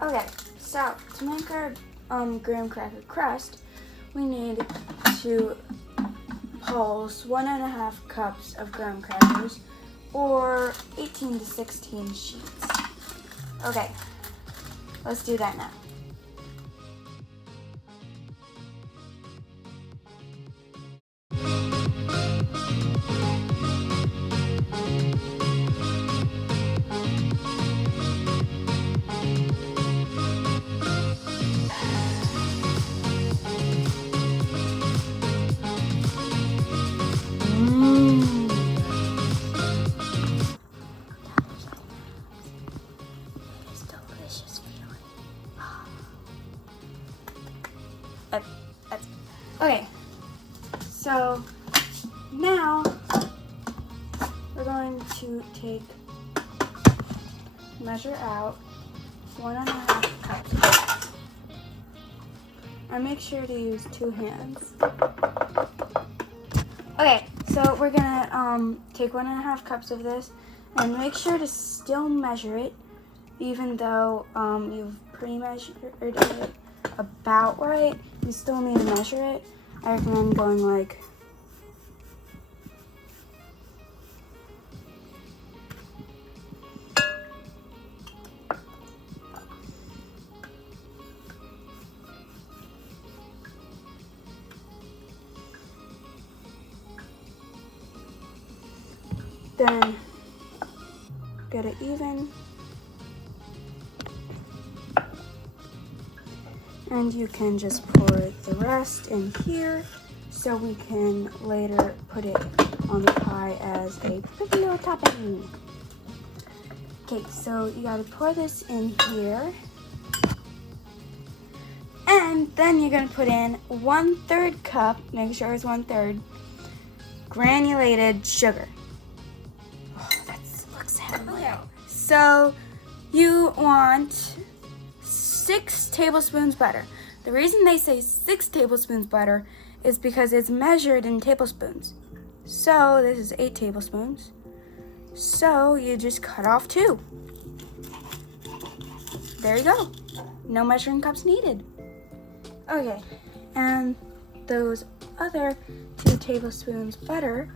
Okay, so to make our graham cracker crust, we need to pulse 1.5 cups of graham crackers or 18 to 16 sheets. Okay, let's do that now. Okay, so now we're going to measure out 1.5 cups. And make sure to use 2 hands. Okay, so we're gonna take 1.5 cups of this and make sure to still measure it, even though you've pre-measured it about right. You still need to measure it. I recommend going like then get it even. And you can just pour the rest in here so we can later put it on the pie as a pretty little topping. Okay, so you gotta pour this in here. And then you're gonna put in 1/3 cup, make sure it's 1/3, granulated sugar. Oh, that looks heavenly. Okay. So you want 6 tablespoons butter. The reason they say 6 tablespoons butter is because it's measured in tablespoons. So this is 8 tablespoons. So you just cut off 2. There you go. No measuring cups needed. Okay, and those other 2 tablespoons butter,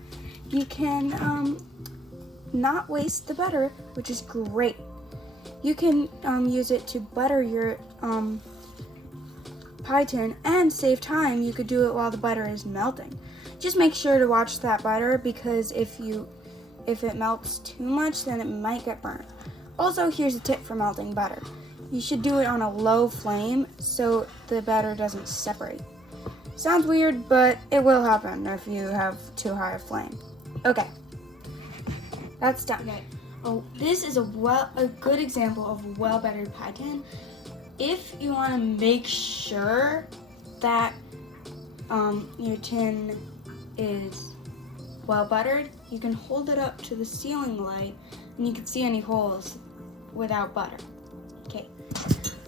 you can not waste the butter, which is great. You can use it to butter your pie tin and save time. You could do it while the butter is melting. Just make sure to watch that butter, because if it melts too much, then it might get burnt. Also, here's a tip for melting butter. You should do it on a low flame so the batter doesn't separate. Sounds weird, but it will happen if you have too high a flame. Okay, that's done. Okay. Oh, this is a good example of a well-buttered pie tin. If you want to make sure that your tin is well buttered, you can hold it up to the ceiling light and you can see any holes without butter. Okay.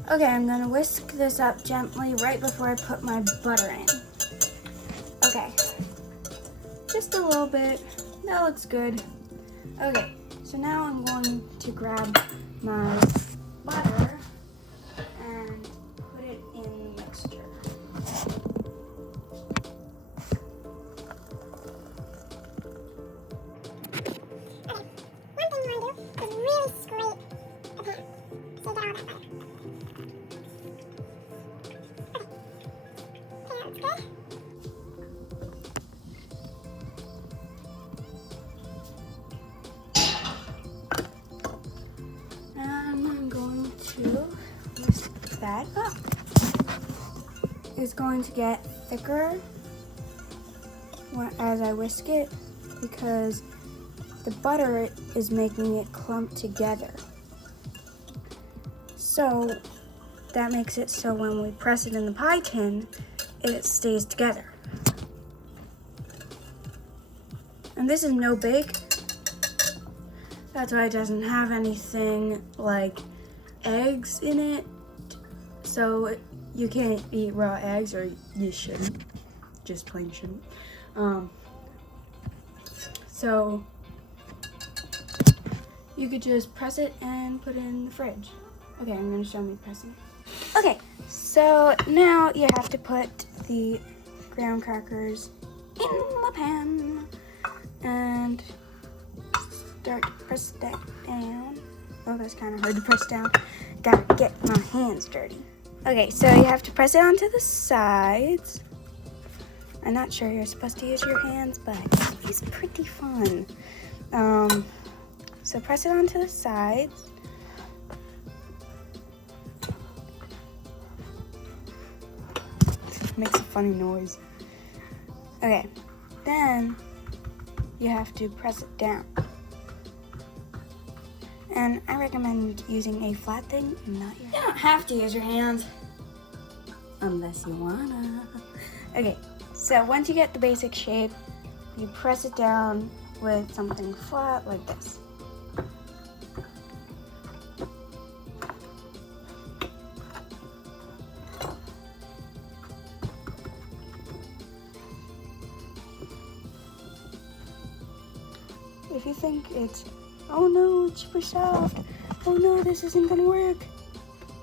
Okay, I'm gonna whisk this up gently right before I put my butter in. Okay. Just a little bit. That looks good. Okay. So now I'm going to grab my butter and put it in the mixture. Okay, one thing you want to do is really scrape the pan so you get all that butter. Okay, that's good. I'm going to whisk that up. It's going to get thicker as I whisk it because the butter is making it clump together. So that makes it so when we press it in the pie tin, it stays together. And this is no bake. That's why it doesn't have anything like eggs in it. So you can't eat raw eggs, or you shouldn't. Just plain shouldn't. So you could just press it and put it in the fridge. Okay, I'm gonna show me pressing. Okay, so now you have to put the graham crackers in the pan and start to press that down. Oh, that's kind of hard to press down. Gotta get my hands dirty. Okay, so you have to press it onto the sides. I'm not sure you're supposed to use your hands, but it's pretty fun. So press it onto the sides. It makes a funny noise. Okay, then you have to press it down. And I recommend using a flat thing, not your. You don't have to use your hands, unless you wanna. Okay, so once you get the basic shape, you press it down with something flat like this. If you think it's, oh no, it's super soft, oh no, this isn't gonna work,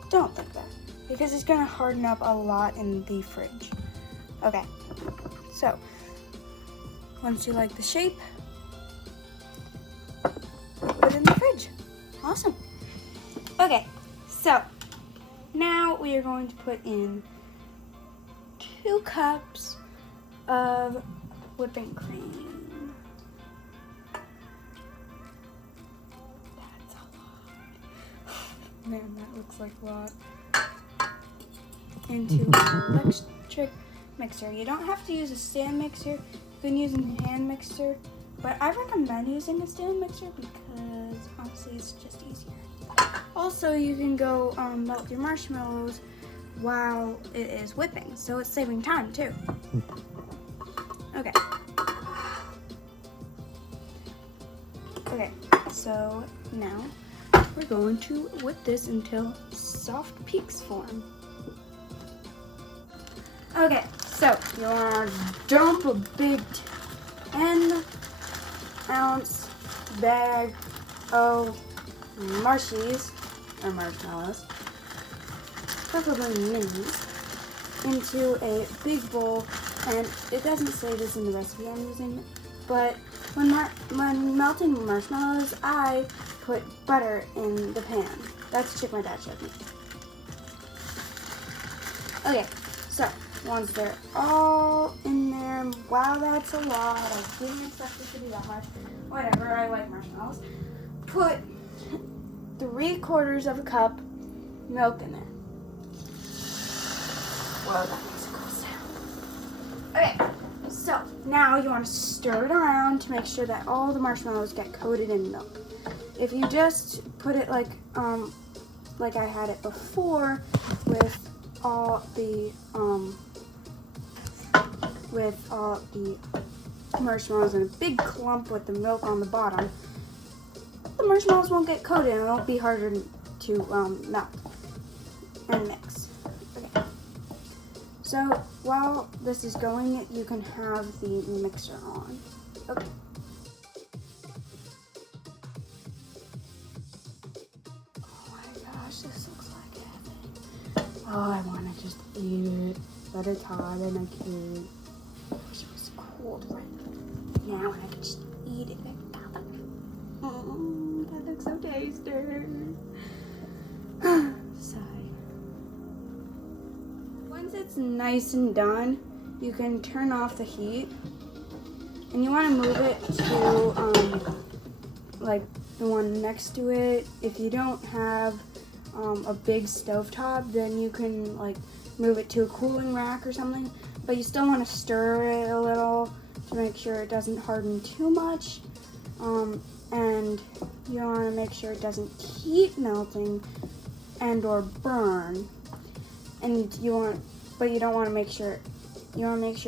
don't think that, because it's gonna harden up a lot in the fridge. Okay, so once you like the shape, put it in the fridge. Awesome. Okay, so now we are going to put in 2 cups of whipping cream. Man, that looks like a lot. Into an electric mixer. You don't have to use a stand mixer. You can use a hand mixer, but I recommend using a stand mixer because honestly, it's just easier. Also, you can go melt your marshmallows while it is whipping, so it's saving time too. Okay. Okay, so now we're going to whip this until soft peaks form. Okay, so you want to dump a big 10-ounce bag of marshies, or marshmallows, preferably minis, into a big bowl. And it doesn't say this in the recipe I'm using, but when melting marshmallows, I put butter in the pan. That's a trick my dad showed me. Okay, so once they're all in there, wow, that's a lot. I didn't expect it to be that much. Whatever, I like marshmallows. Put 3/4 of a cup milk in there. Whoa, that makes a cool sound. Okay, so now you want to stir it around to make sure that all the marshmallows get coated in milk. If you just put it like I had it before with all the marshmallows in a big clump with the milk on the bottom, the marshmallows won't get coated and it'll be harder to melt and mix. Okay. So while this is going, you can have the mixer on. Okay. This looks like heaven. Oh, I want to just eat it, but it's hot and I can't. I wish it was cold right now and I could just eat it. That looks so tasty. Sigh. Once it's nice and done, you can turn off the heat, and you want to move it to like the one next to it. If you don't have a big stovetop, then you can like move it to a cooling rack or something, but you still want to stir it a little to make sure it doesn't harden too much, and you want to make sure it doesn't keep melting and or burn, and you don't want to make sure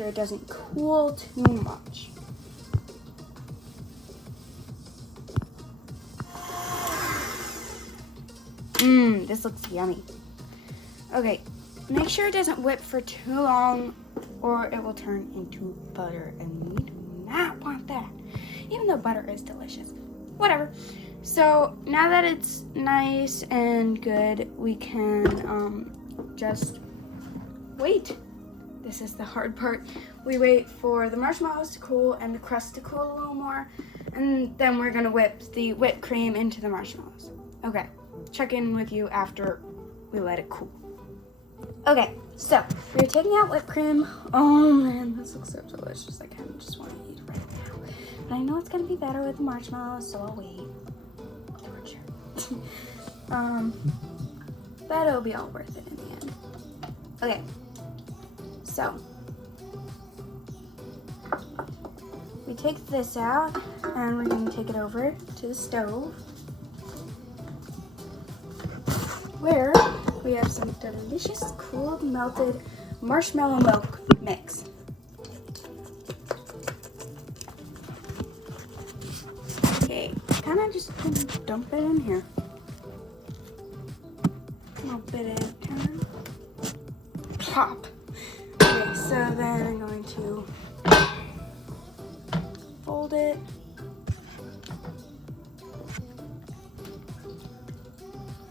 it doesn't cool too much. This looks yummy. Okay, make sure it doesn't whip for too long or it will turn into butter, and we do not want that, even though butter is delicious. Whatever. So now that it's nice and good, we can just wait. This is the hard part. We wait for the marshmallows to cool and the crust to cool a little more, and then we're gonna whip the whipped cream into the marshmallows. Okay, check in with you after we let it cool. Okay, so we're taking out whipped cream. Oh man, this looks so delicious. I kind of just want to eat it right now. But I know it's gonna be better with the marshmallows, so I'll wait. Torture. But it'll be all worth it in the end. Okay, so we take this out and we're gonna take it over to the stove where we have some delicious cooled melted marshmallow milk mix. Okay, kind of just gonna dump it in here. A little bit at a time. Plop. Okay, so then I'm going to fold it.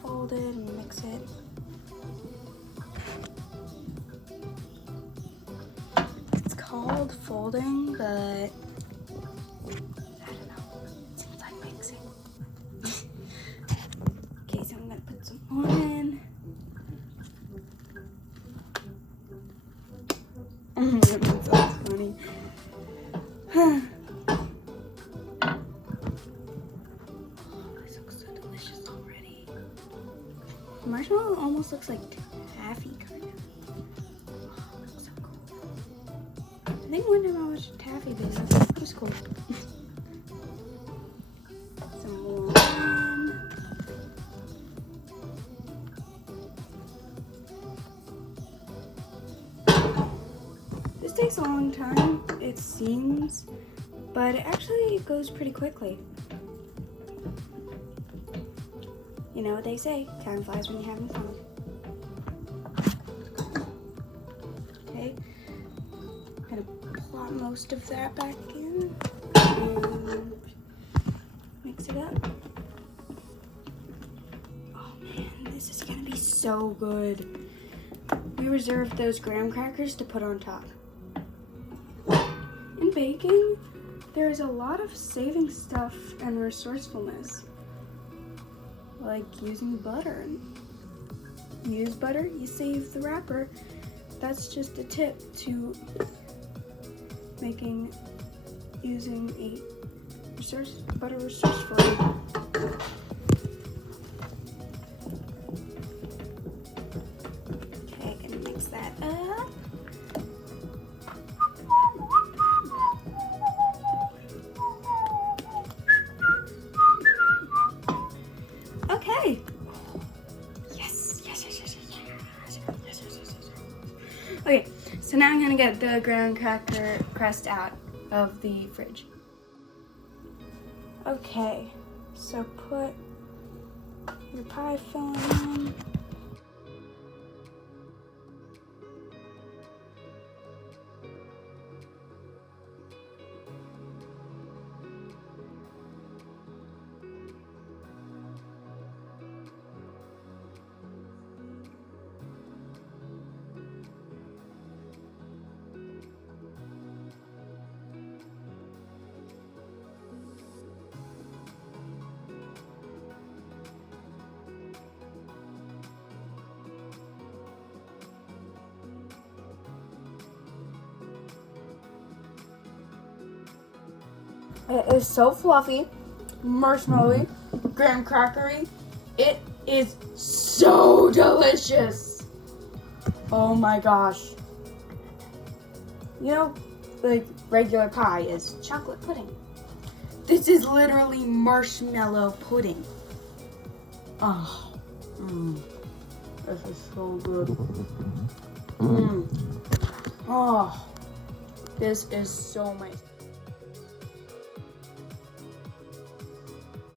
Fold it and mix it. It's called folding, but I don't know. It seems like mixing. Okay, so I'm gonna put some more in. That's so funny. Oh, this looks so delicious already. The marshmallow almost looks like taffy, kind of. Oh, it looks so cool. I think one time I watched taffy video. That was cool. Some more in. This takes a long time, it seems, but it actually goes pretty quickly. You know what they say, time flies when you're having fun. Okay, I'm gonna plop most of that back in and mix it up. Oh man, this is gonna be so good. We reserved those graham crackers to put on top. In baking, there is a lot of saving stuff and resourcefulness. Like using butter. You use butter, you save the wrapper. That's just a tip to using a butter resourcefully. Okay, gonna mix that up. Okay. Yes. Okay, so now I'm gonna get the graham cracker crust out of the fridge. Okay, so put your pie filling in. It is so fluffy, marshmallowy, graham crackery. It is so delicious. Oh my gosh. You know, like regular pie is chocolate pudding. This is literally marshmallow pudding. Oh, this is so good. Oh, this is so amazing.